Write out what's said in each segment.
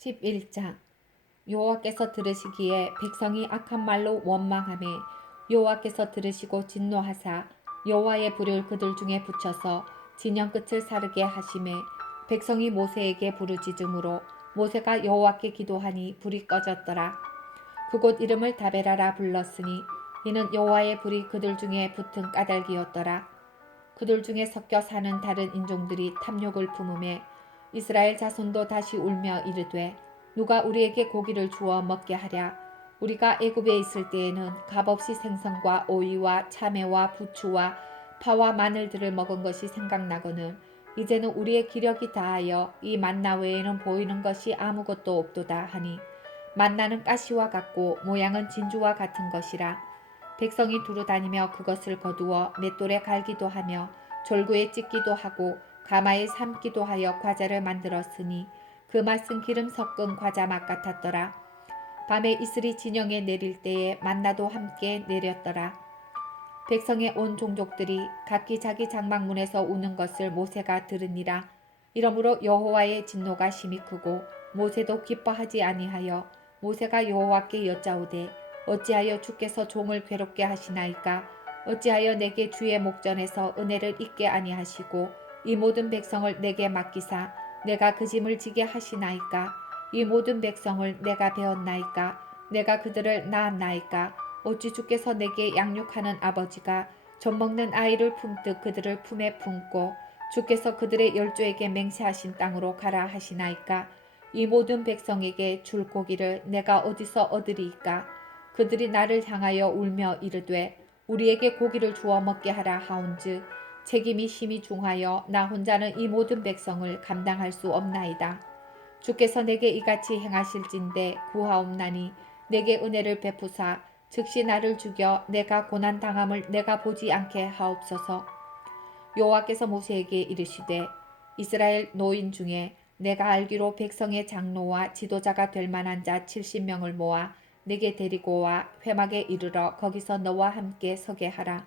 11장. 여호와께서 들으시기에 백성이 악한 말로 원망하매 여호와께서 들으시고 진노하사 여호와의 불을 그들 중에 붙여서 진영 끝을 사르게 하심에 백성이 모세에게 부르짖음으로 모세가 여호와께 기도하니 불이 꺼졌더라. 그곳 이름을 다베라라 불렀으니 이는 여호와의 불이 그들 중에 붙은 까닭이었더라. 그들 중에 섞여 사는 다른 인종들이 탐욕을 품음에 이스라엘 자손도 다시 울며 이르되 누가 우리에게 고기를 주어 먹게 하랴? 우리가 애굽에 있을 때에는 값없이 생선과 오이와 참외와 부추와 파와 마늘들을 먹은 것이 생각나거늘 이제는 우리의 기력이 다하여 이 만나 외에는 보이는 것이 아무것도 없도다 하니 만나는 가시와 같고 모양은 진주와 같은 것이라. 백성이 두루 다니며 그것을 거두어 맷돌에 갈기도 하며 졸구에 찢기도 하고 가마에 삶기도 하여 과자를 만들었으니 그 맛은 기름 섞은 과자 맛 같았더라. 밤에 이슬이 진영에 내릴 때에 만나도 함께 내렸더라. 백성의 온 종족들이 각기 자기 장막문에서 우는 것을 모세가 들으니라. 이러므로 여호와의 진노가 심히 크고 모세도 기뻐하지 아니하여 모세가 여호와께 여짜오되 어찌하여 주께서 종을 괴롭게 하시나이까 어찌하여 내게 주의 목전에서 은혜를 잊게 아니하시고 이 모든 백성을 내게 맡기사 내가 그 짐을 지게 하시나이까? 이 모든 백성을 내가 배웠나이까? 내가 그들을 낳았나이까? 어찌 주께서 내게 양육하는 아버지가 젖 먹는 아이를 품듯 그들을 품에 품고 주께서 그들의 열조에게 맹세하신 땅으로 가라 하시나이까? 이 모든 백성에게 줄 고기를 내가 어디서 얻으리이까? 그들이 나를 향하여 울며 이르되 우리에게 고기를 주어 먹게 하라 하온즉 책임이 심히 중하여 나 혼자는 이 모든 백성을 감당할 수 없나이다. 주께서 내게 이같이 행하실진대 구하옵나니 내게 은혜를 베푸사 즉시 나를 죽여 내가 고난 당함을 내가 보지 않게 하옵소서. 여호와께서 모세에게 이르시되 이스라엘 노인 중에 내가 알기로 백성의 장로와 지도자가 될 만한 자 70명을 모아 내게 데리고 와 회막에 이르러 거기서 너와 함께 서게 하라.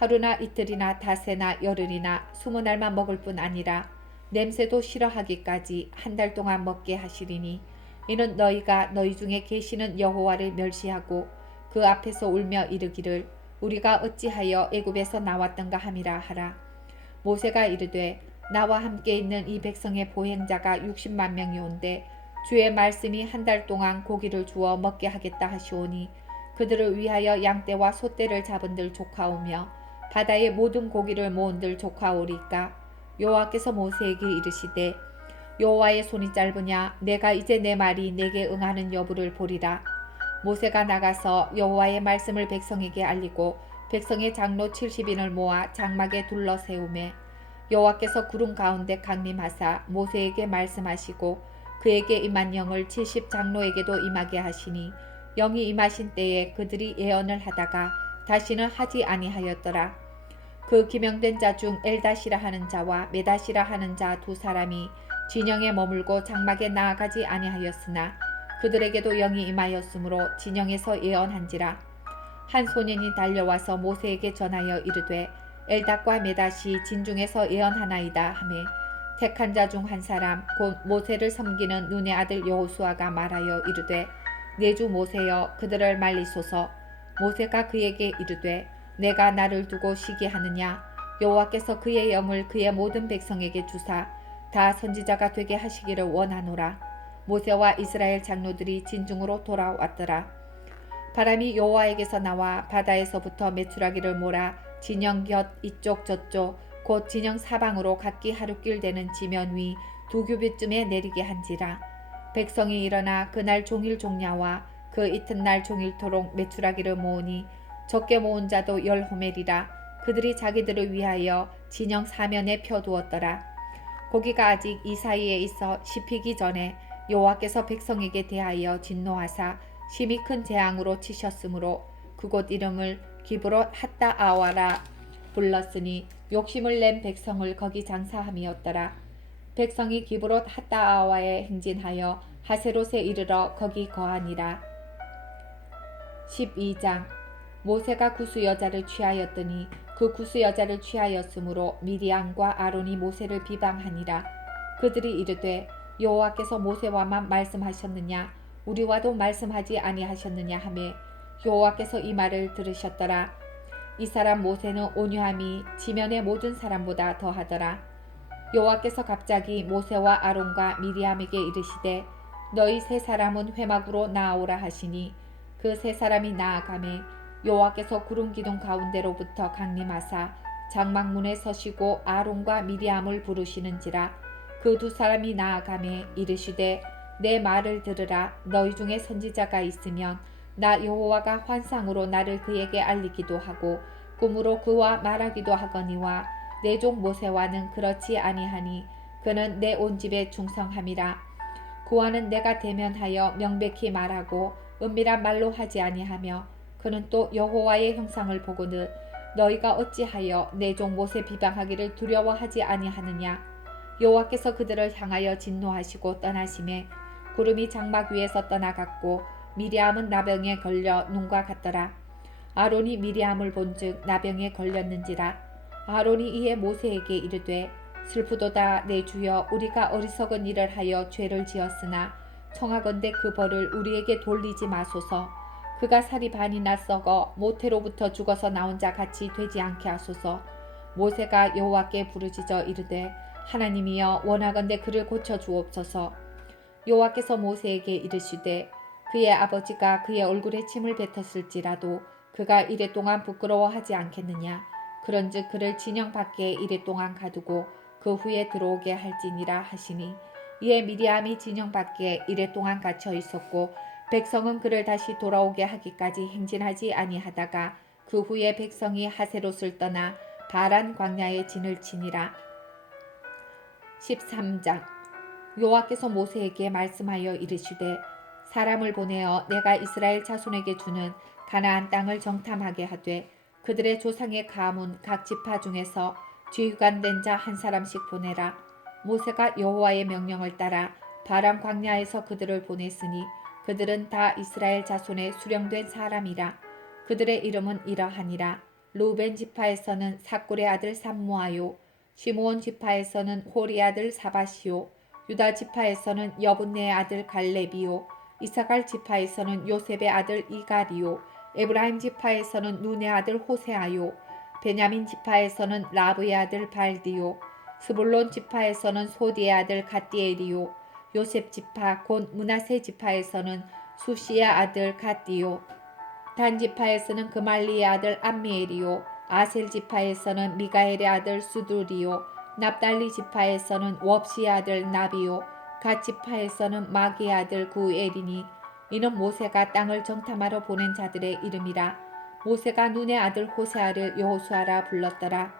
하루나 이틀이나 닷새나 열흘이나 스무 날만 먹을 뿐 아니라 냄새도 싫어하기까지 한 달 동안 먹게 하시리니 이는 너희가 너희 중에 계시는 여호와를 멸시하고 그 앞에서 울며 이르기를 우리가 어찌하여 애굽에서 나왔던가 함이라 하라. 모세가 이르되 나와 함께 있는 이 백성의 보행자가 60만 명이 온데 주의 말씀이 한 달 동안 고기를 주어 먹게 하겠다 하시오니 그들을 위하여 양떼와 소떼를 잡은들 조카오며 바다의 모든 고기를 모은들 조카오리까? 여호와께서 모세에게 이르시되 여호와의 손이 짧으냐? 내가 이제 내 말이 내게 응하는 여부를 보리라. 모세가 나가서 여호와의 말씀을 백성에게 알리고 백성의 장로 70인을 모아 장막에 둘러 세우매 여호와께서 구름 가운데 강림하사 모세에게 말씀하시고 그에게 임한 영을 70 장로에게도 임하게 하시니 영이 임하신 때에 그들이 예언을 하다가 다시는 하지 아니하였더라. 그 기명된 자 중 엘다시라 하는 자와 메다시라 하는 자 두 사람이 진영에 머물고 장막에 나아가지 아니하였으나 그들에게도 영이 임하였으므로 진영에서 예언한지라 한 소년이 달려와서 모세에게 전하여 이르되 엘닥과 메다시 진중에서 예언하나이다 하매 택한 자 중 한 사람 곧 모세를 섬기는 눈의 아들 여호수아가 말하여 이르되 내주 모세여 그들을 말리소서 모세가 그에게 이르되 내가 나를 두고 쉬게 하느냐? 여호와께서 그의 영을 그의 모든 백성에게 주사 다 선지자가 되게 하시기를 원하노라. 모세와 이스라엘 장로들이 진중으로 돌아왔더라. 바람이 여호와에게서 나와 바다에서부터 메추라기를 몰아 진영 곁 이쪽 저쪽 곧 진영 사방으로 각기 하루길 되는 지면 위 두 규빗쯤에 내리게 한지라. 백성이 일어나 그날 종일 종야와 그 이튿날 종일토록 메추라기를 모으니 적게 모은 자도 열 호멜이라 그들이 자기들을 위하여 진영 사면에 펴두었더라. 고기가 아직 이 사이에 있어 씹히기 전에 여호와께서 백성에게 대하여 진노하사 심히 큰 재앙으로 치셨으므로 그곳 이름을 기브로 핫다 아와라 불렀으니 욕심을 낸 백성을 거기 장사함이었더라. 백성이 기브롯 핫다 아와에 행진하여 하세롯에 이르러 거기 거하니라. 12장 모세가 구스 여자를 취하였더니 그 구스 여자를 취하였으므로 미디안과 아론이 모세를 비방하니라. 그들이 이르되 여호와께서 모세와만 말씀하셨느냐 우리와도 말씀하지 아니하셨느냐 하매 여호와께서 이 말을 들으셨더라. 이 사람 모세는 온유함이 지면의 모든 사람보다 더하더라. 여호와께서 갑자기 모세와 아론과 미리암에게 이르시되 너희 세 사람은 회막으로 나아오라 하시니 그 세 사람이 나아가매 여호와께서 구름 기둥 가운데로부터 강림하사 장막문에 서시고 아론과 미리암을 부르시는지라 그 두 사람이 나아가매 이르시되 내 말을 들으라. 너희 중에 선지자가 있으면 나 여호와가 환상으로 나를 그에게 알리기도 하고 꿈으로 그와 말하기도 하거니와 내 종 모세와는 그렇지 아니하니 그는 내 온 집에 충성함이라. 그와는 내가 대면하여 명백히 말하고 은밀한 말로 하지 아니하며 그는 또 여호와의 형상을 보고는 너희가 어찌하여 내 종 모세 비방하기를 두려워하지 아니하느냐? 여호와께서 그들을 향하여 진노하시고 떠나심에 구름이 장막 위에서 떠나갔고 미리암은 나병에 걸려 눈과 같더라. 아론이 미리암을 본즉 나병에 걸렸는지라. 아론이 이에 모세에게 이르되 슬프도다 내 주여 우리가 어리석은 일을 하여 죄를 지었으나 청하건대 그 벌을 우리에게 돌리지 마소서. 그가 살이 반이나 썩어 모태로부터 죽어서 나온 자 같이 되지 않게 하소서. 모세가 여호와께 부르짖어 이르되 하나님이여 원하건대 그를 고쳐 주옵소서. 여호와께서 모세에게 이르시되 그의 아버지가 그의 얼굴에 침을 뱉었을지라도 그가 이랫동안 부끄러워하지 않겠느냐? 그런즉 그를 진영 밖에 이랫동안 가두고 그 후에 들어오게 할지니라 하시니 이에 미리암이 진영 밖에 이랫동안 갇혀 있었고 백성은 그를 다시 돌아오게 하기까지 행진하지 아니하다가 그 후에 백성이 하세롯을 떠나 바란 광야에 진을 치니라. 13장. 여호와께서 모세에게 말씀하여 이르시되 사람을 보내어 내가 이스라엘 자손에게 주는 가나안 땅을 정탐하게 하되 그들의 조상의 가문 각 지파 중에서 뒤관된 자 한 사람씩 보내라 모세가 여호와의 명령을 따라 바람 광야에서 그들을 보냈으니 그들은 다 이스라엘 자손의 수령된 사람이라. 그들의 이름은 이러하니라. 루벤 지파에서는 사꿀의 아들 삼모아요. 시므온 지파에서는 호리 아들 사바시오 유다 지파에서는 여분네의 아들 갈렙이요. 이사갈 지파에서는 요셉의 아들 이가리요. 에브라임 지파에서는 눈의 아들 호세아요. 베냐민 지파에서는 라브의 아들 발디요 스불론 지파에서는 소디의 아들 갓디엘이요. 요셉 지파 곧 문하세 지파에서는 수시의 아들 갓디요. 단 지파에서는 그말리의 아들 암미엘이요. 아셀 지파에서는 미가엘의 아들 수두리요. 납달리 지파에서는 웁시의 아들 나비요. 갓 지파에서는 마기의 아들 구엘이니 이는 모세가 땅을 정탐하러 보낸 자들의 이름이라. 모세가 눈의 아들 호세아를 여호수아라 불렀더라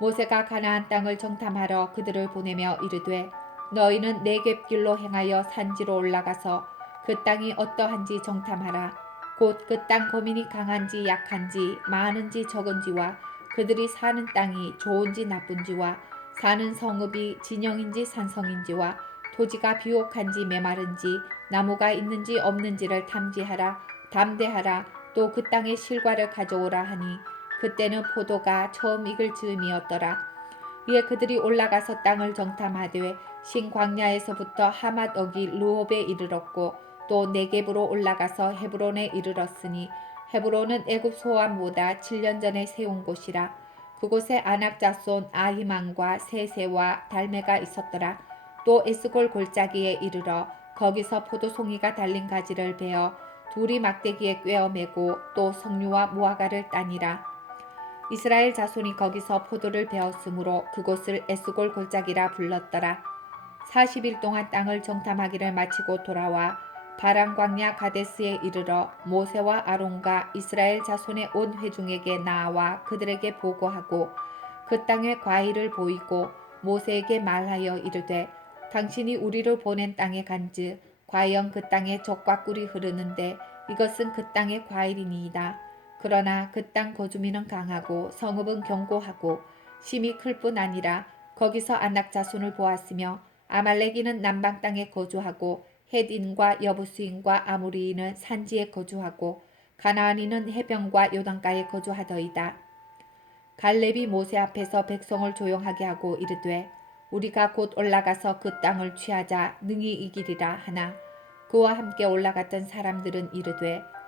모세가 가나안 땅을 정탐하러 그들을 보내며 이르되 너희는 내겝길로 행하여 산지로 올라가서 그 땅이 어떠한지 정탐하라. 곧 그땅 거민이 강한지 약한지 많은지 적은지와 그들이 사는 땅이 좋은지 나쁜지와 사는 성읍이 진영인지 산성인지와 토지가 비옥한지 메마른지 나무가 있는지 없는지를 탐지하라 담대하라. 또 그 땅의 실과를 가져오라 하니 그때는 포도가 처음 익을 즈음이었더라. 이에 그들이 올라가서 땅을 정탐하되 신광야에서부터 하맛 어기 루옵에 이르렀고 또 네겝으로 올라가서 헤브론에 이르렀으니 헤브론은 애굽 소암보다 7년 전에 세운 곳이라. 그곳에 아낙 자손 아히만과 세세와 달메가 있었더라. 또 에스골 골짜기에 이르러 거기서 포도송이가 달린 가지를 베어 둘이 막대기에 꿰어 매고 또 석류와 무화과를 따니라 이스라엘 자손이 거기서 포도를 베었으므로 그곳을 에스골 골짜기라 불렀더라 40일 동안 땅을 정탐하기를 마치고 돌아와 바람 광야 가데스에 이르러 모세와 아론과 이스라엘 자손의 온 회중에게 나와 그들에게 보고하고 그 땅의 과일을 보이고 모세에게 말하여 이르되 당신이 우리를 보낸 땅에 간즉 과연 그 땅에 젖과 꿀이 흐르는데 이것은 그 땅의 과일이니이다. 그러나 그 땅 거주민은 강하고 성읍은 견고하고 심이 클 뿐 아니라 거기서 안악 자손을 보았으며 아말렉인은 남방 땅에 거주하고 헷인과 여부스인과 아모리인은 산지에 거주하고 가나안인은 해변과 요단가에 거주하더이다. 갈렙이 모세 앞에서 백성을 조용하게 하고 이르되 우리가 곧 올라가서 그 땅을 취하자 능히 이기리라 하나 그와 함께 올라갔던 사람들은 이르되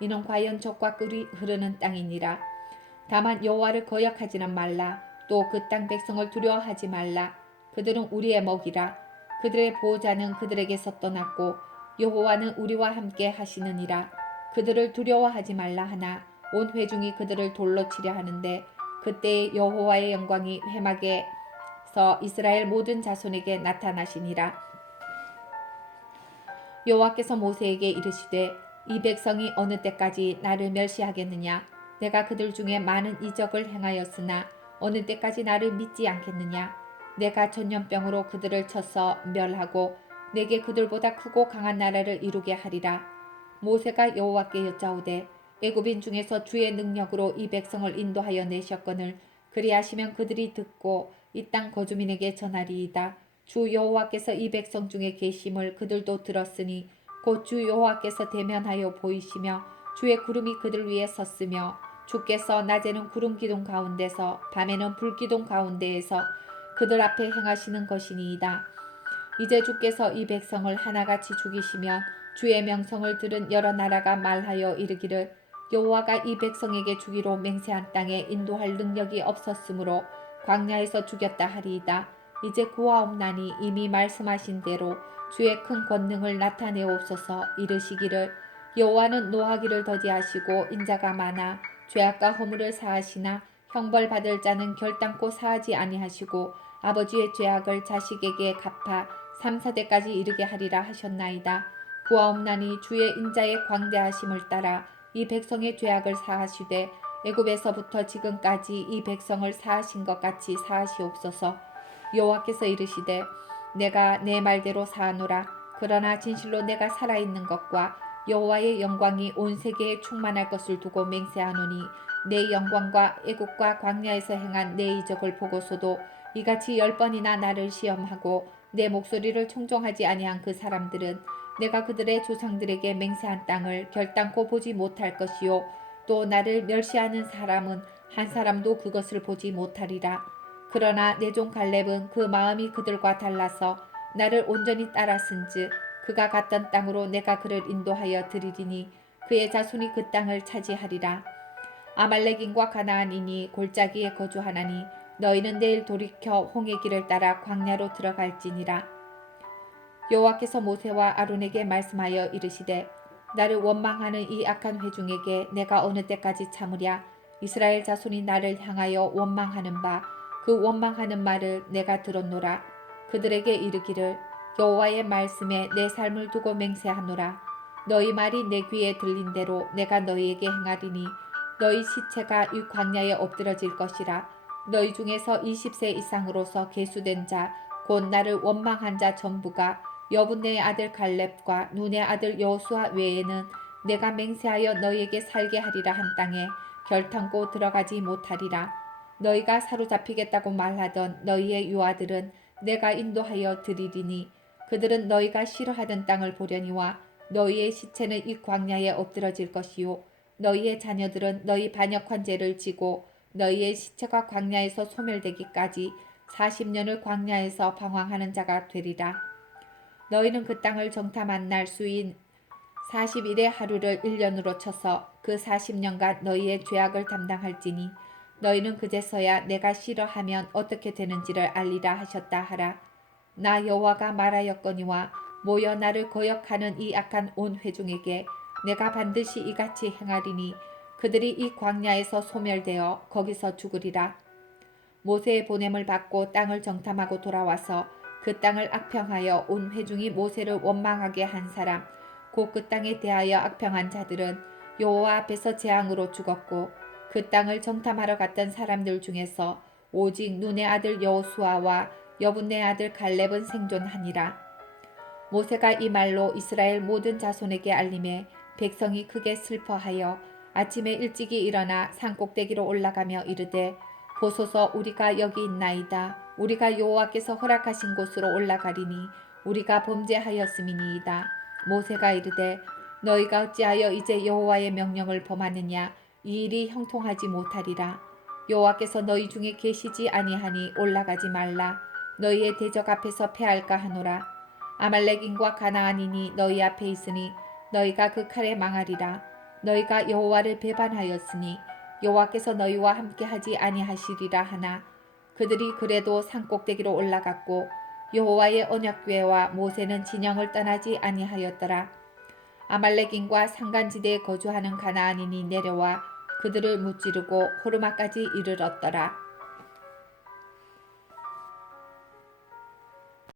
이는 과연 젖과 꿀이 흐르는 땅이니라. 다만 여호와를 거역하지는 말라. 또 그 땅 백성을 두려워하지 말라. 그들은 우리의 먹이라. 그들의 보호자는 그들에게서 떠났고 여호와는 우리와 함께 하시느니라. 그들을 두려워하지 말라 하나 온 회중이 그들을 돌로 치려 하는데 그때 여호와의 영광이 회막에서 이스라엘 모든 자손에게 나타나시니라. 여호와께서 모세에게 이르시되 이 백성이 어느 때까지 나를 멸시하겠느냐 내가 그들 중에 많은 이적을 행하였으나 어느 때까지 나를 믿지 않겠느냐 내가 전염병으로 그들을 쳐서 멸하고 내게 그들보다 크고 강한 나라를 이루게 하리라. 모세가 여호와께 여짜오되 애굽인 중에서 주의 능력으로 이 백성을 인도하여 내셨거늘 그리하시면 그들이 듣고 이 땅 거주민에게 전하리이다. 주 여호와께서 이 백성 중에 계심을 그들도 들었으니 곧 주 여호와께서 대면하여 보이시며 주의 구름이 그들 위에 섰으며 주께서 낮에는 구름 기둥 가운데서 밤에는 불 기둥 가운데에서 그들 앞에 행하시는 것이니이다. 이제 주께서 이 백성을 하나같이 죽이시면 주의 명성을 들은 여러 나라가 말하여 이르기를 여호와가 이 백성에게 주기로 맹세한 땅에 인도할 능력이 없었으므로 광야에서 죽였다 하리이다. 이제 구하옵나니 이미 말씀하신 대로 주의 큰 권능을 나타내옵소서 이르시기를 여호와는 노하기를 더디하시고 인자가 많아 죄악과 허물을 사하시나 형벌 받을 자는 결단코 사하지 아니하시고 아버지의 죄악을 자식에게 갚아 3, 4대까지 이르게 하리라 하셨나이다. 구하옵나니 주의 인자의 광대하심을 따라 이 백성의 죄악을 사하시되 애굽에서부터 지금까지 이 백성을 사하신 것 같이 사하시옵소서. 여호와께서 이르시되 내가 내 말대로 사하노라. 그러나 진실로 내가 살아있는 것과 여호와의 영광이 온 세계에 충만할 것을 두고 맹세하노니 내 영광과 애국과 광야에서 행한 내 이적을 보고서도 이같이 열 번이나 나를 시험하고 내 목소리를 청종하지 아니한 그 사람들은 내가 그들의 조상들에게 맹세한 땅을 결단코 보지 못할 것이요 또 나를 멸시하는 사람은 한 사람도 그것을 보지 못하리라 그러나 내 종 갈렙은 그 마음이 그들과 달라서 나를 온전히 따랐은즉 그가 갔던 땅으로 내가 그를 인도하여 드리리니 그의 자손이 그 땅을 차지하리라 아말렉인과 가나안인이 골짜기에 거주하나니 너희는 내일 돌이켜 홍해 길을 따라 광야로 들어갈지니라. 여호와께서 모세와 아론에게 말씀하여 이르시되 나를 원망하는 이 악한 회중에게 내가 어느 때까지 참으랴 이스라엘 자손이 나를 향하여 원망하는 바 그 원망하는 말을 내가 들었노라. 그들에게 이르기를 여호와의 말씀에 내 삶을 두고 맹세하노라. 너희 말이 내 귀에 들린 대로 내가 너희에게 행하리니 너희 시체가 이 광야에 엎드러질 것이라. 너희 중에서 20세 이상으로서 계수된 자 곧 나를 원망한 자 전부가 여분네의 아들 갈렙과 눈의 아들 여호수아 외에는 내가 맹세하여 너희에게 살게 하리라 한 땅에 결탄코 들어가지 못하리라 너희가 사로잡히겠다고 말하던 너희의 유아들은 내가 인도하여 드리리니 그들은 너희가 싫어하던 땅을 보려니와 너희의 시체는 이 광야에 엎드러질 것이요. 너희의 자녀들은 너희 반역한 죄를 지고 너희의 시체가 광야에서 소멸되기까지 40년을 광야에서 방황하는 자가 되리라. 너희는 그 땅을 정탐한 날 수인 40일의 하루를 1년으로 쳐서 그 40년간 너희의 죄악을 담당할지니 너희는 그제서야 내가 싫어하면 어떻게 되는지를 알리라 하셨다 하라. 나 여호와가 말하였거니와 모여 나를 거역하는 이 악한 온 회중에게 내가 반드시 이같이 행하리니 그들이 이 광야에서 소멸되어 거기서 죽으리라. 모세의 보냄을 받고 땅을 정탐하고 돌아와서 그 땅을 악평하여 온 회중이 모세를 원망하게 한 사람 곧 그 땅에 대하여 악평한 자들은 여호와 앞에서 재앙으로 죽었고 그 땅을 정탐하러 갔던 사람들 중에서 오직 눈의 아들 여호수아와 여분의 아들 갈렙은 생존하니라. 모세가 이 말로 이스라엘 모든 자손에게 알림해 백성이 크게 슬퍼하여 아침에 일찍이 일어나 산꼭대기로 올라가며 이르되 보소서 우리가 여기 있나이다. 우리가 여호와께서 허락하신 곳으로 올라가리니 우리가 범죄하였음이니이다. 모세가 이르되 너희가 어찌하여 이제 여호와의 명령을 범하느냐 이 일이 형통하지 못하리라. 여호와께서 너희 중에 계시지 아니하니 올라가지 말라. 너희의 대적 앞에서 패할까 하노라. 아말렉인과 가나안인이 너희 앞에 있으니 너희가 그 칼에 망하리라. 너희가 여호와를 배반하였으니 여호와께서 너희와 함께 하지 아니하시리라 하나 그들이 그래도 산 꼭대기로 올라갔고 여호와의 언약궤와 모세는 진영을 떠나지 아니하였더라. 아말렉인과 산간지대에 거주하는 가나안인이 내려와 그들을 무찌르고 호르마까지 이르렀더라.